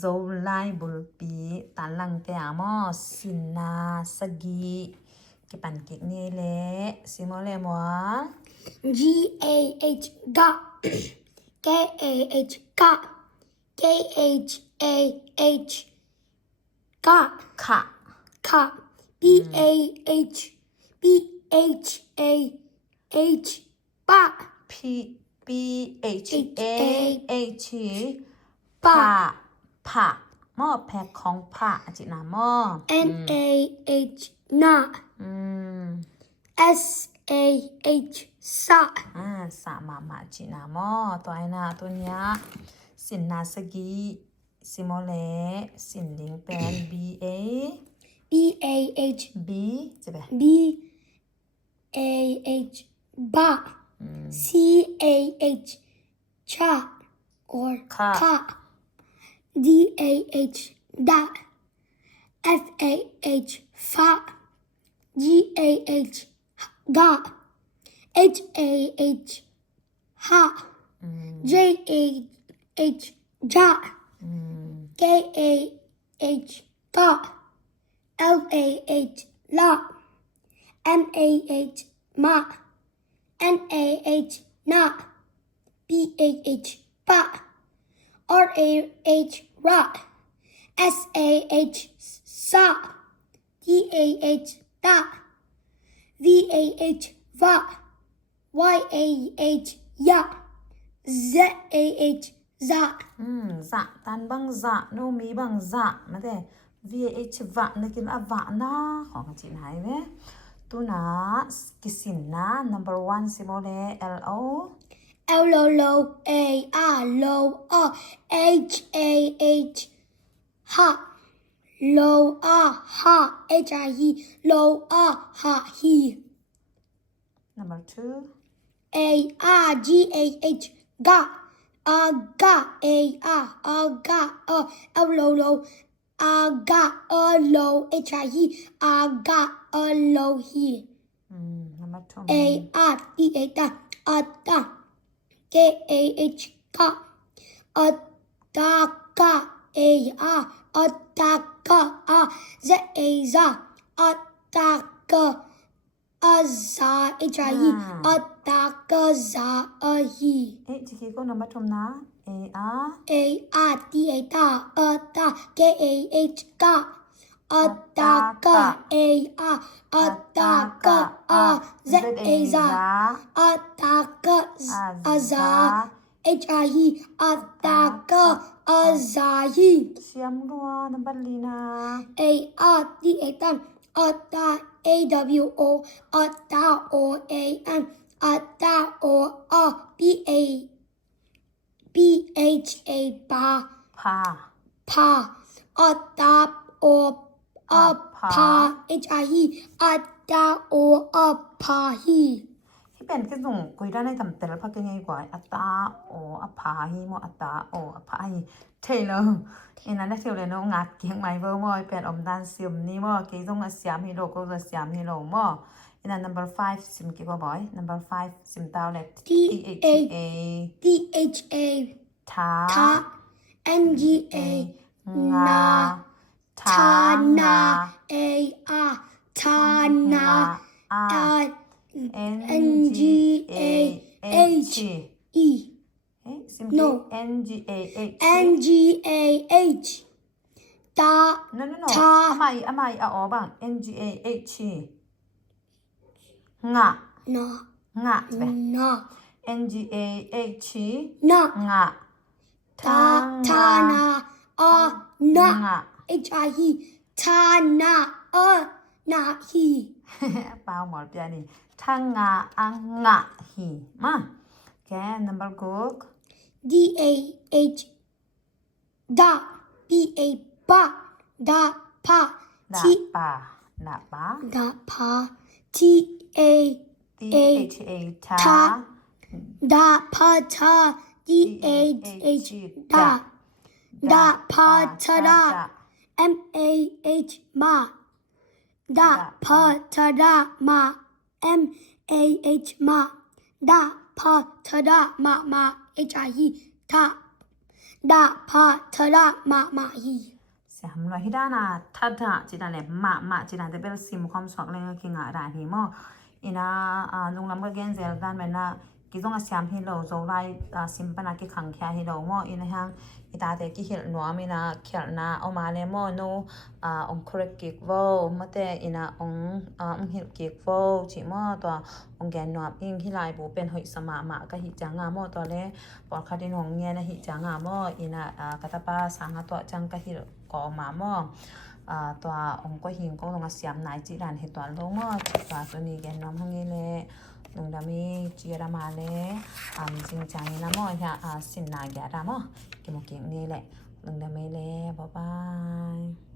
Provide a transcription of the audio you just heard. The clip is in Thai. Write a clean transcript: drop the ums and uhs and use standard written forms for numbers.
ZOLAI BULPI TANLANG TEAMO SINNA-SAGIH Kipankik nile simole mo GAH got KAH got KHAH got ka BAH BHAH bat p h a h ผะผะหม้อแพกของผะจินาหม้อ NAH not SAH sa สามาจินาหม้อตัวไอ้นาตัวเนี้ยสินนาสกีซิโมเลสินลิงเป็น B A BAH B จะแบบ BAH ba CAH cha or ka DAH da FAH fa GAH ga HAH ha JAH ja KAH ga LAH la MAH ma NAH na BAH ba RAH ra SAH sa DAH da VAH va YAH ya ZAH za จะตันบังจะโนมีบังจะมาแต่ VH วะนึกินอวะนะของจินหายไหมตัวนะกิสินนะ number 1 ซิโมเล L O L O L A R L O H A H ha L O R ha H I E L O R ha he number 2 A R G A H ga ga A R ga L O L ga L O H I E ga L O he number 2 A R D A da K A H ka da ka A R da ka Z A za da ka za H I E da ka za he จิกิโก้ number 2นะ A R A R D A da K A H ka da ka A R da ka Z A za da ka za H I E da ka za he เสียมรัว number ลีนะ A R D A da A W O da O A N da O B H A ba พา pa da O pa H I E da O pa he ที่เป็นก็ส่งคุยได้ในทำแต่ละพักยังไงกว่าอัตตาโออภาหิโมอัตตาโออภาหิเทเลยเอ็นั้นได้เที่ยวเลยเนาะงัดเกียงไม้เบอร์มอยเป็นอมดันซิมนี่มั้งกี่ต้องเสียมฮิโร่ก็จะเสียมฮิโร่มั้งเอ็นั้น number 5 ซิมกี่บ่บ่อย number 5 ซิมดาวเล็ก D H A ท้า N G A งา Tana A R Tana N G A H E ซิมกี่ N G A H N G A H ตา no ทา เอาใหม่เอาบ้าง N G A H งะ นะ งะใช่ไหม นะ N G A H นะ งะ ทานานะ H I E ทานานา he เปล่าหมอเปียนี่ทั้งงะอังงะฮีมาแก number good D A H ดา B A ปาดาพา ดา T ปาดาปา ดาพา T A T H A ทา ทาดาพาทา D A H ดาดาพาทาดา M A H มาดาพาทาดามา M A H มาดาพาทาดามา H I E ทา da pa thara ma hi เสียมลอยที่ด้านน่ะทัดอะจีดันเลยมาจีดันจะเป็นซิมความสอกเลยกิงอะไรที่มออินะลงลำก็เกณฑ์เซลด้านมันน่ะกิจงอาเซียมที่เราโซไลซิมปนักกิขังแค่ที่เรามออินะฮังอิตาเตกิเห็นหนัวมีนะเขียนนะเอามาเลยมอโนองคริกกิกโวมาแต่อินะองเห็นกิกโวจีมอตัวองแกนหนัวอิงที่ลายบูเป็นหอยสมามาก็หิจางามอตัวเล่ปอดคาดินหงเงี้ยนะหิจางามออินะกตาปาสังตัวจังก็หิก็มามอตัวองก็หิงก็ลงอาเซียมนายจีรันเหตุตัวลงมอตัวนี้แกนน้อมทั้งนี้เลยลงดามีจีรามาเลยจริงจังนะมอค่ะสินนาแกรามอเกี่ยวกับนี่แหละลงดามีเลยบ๊ายบาย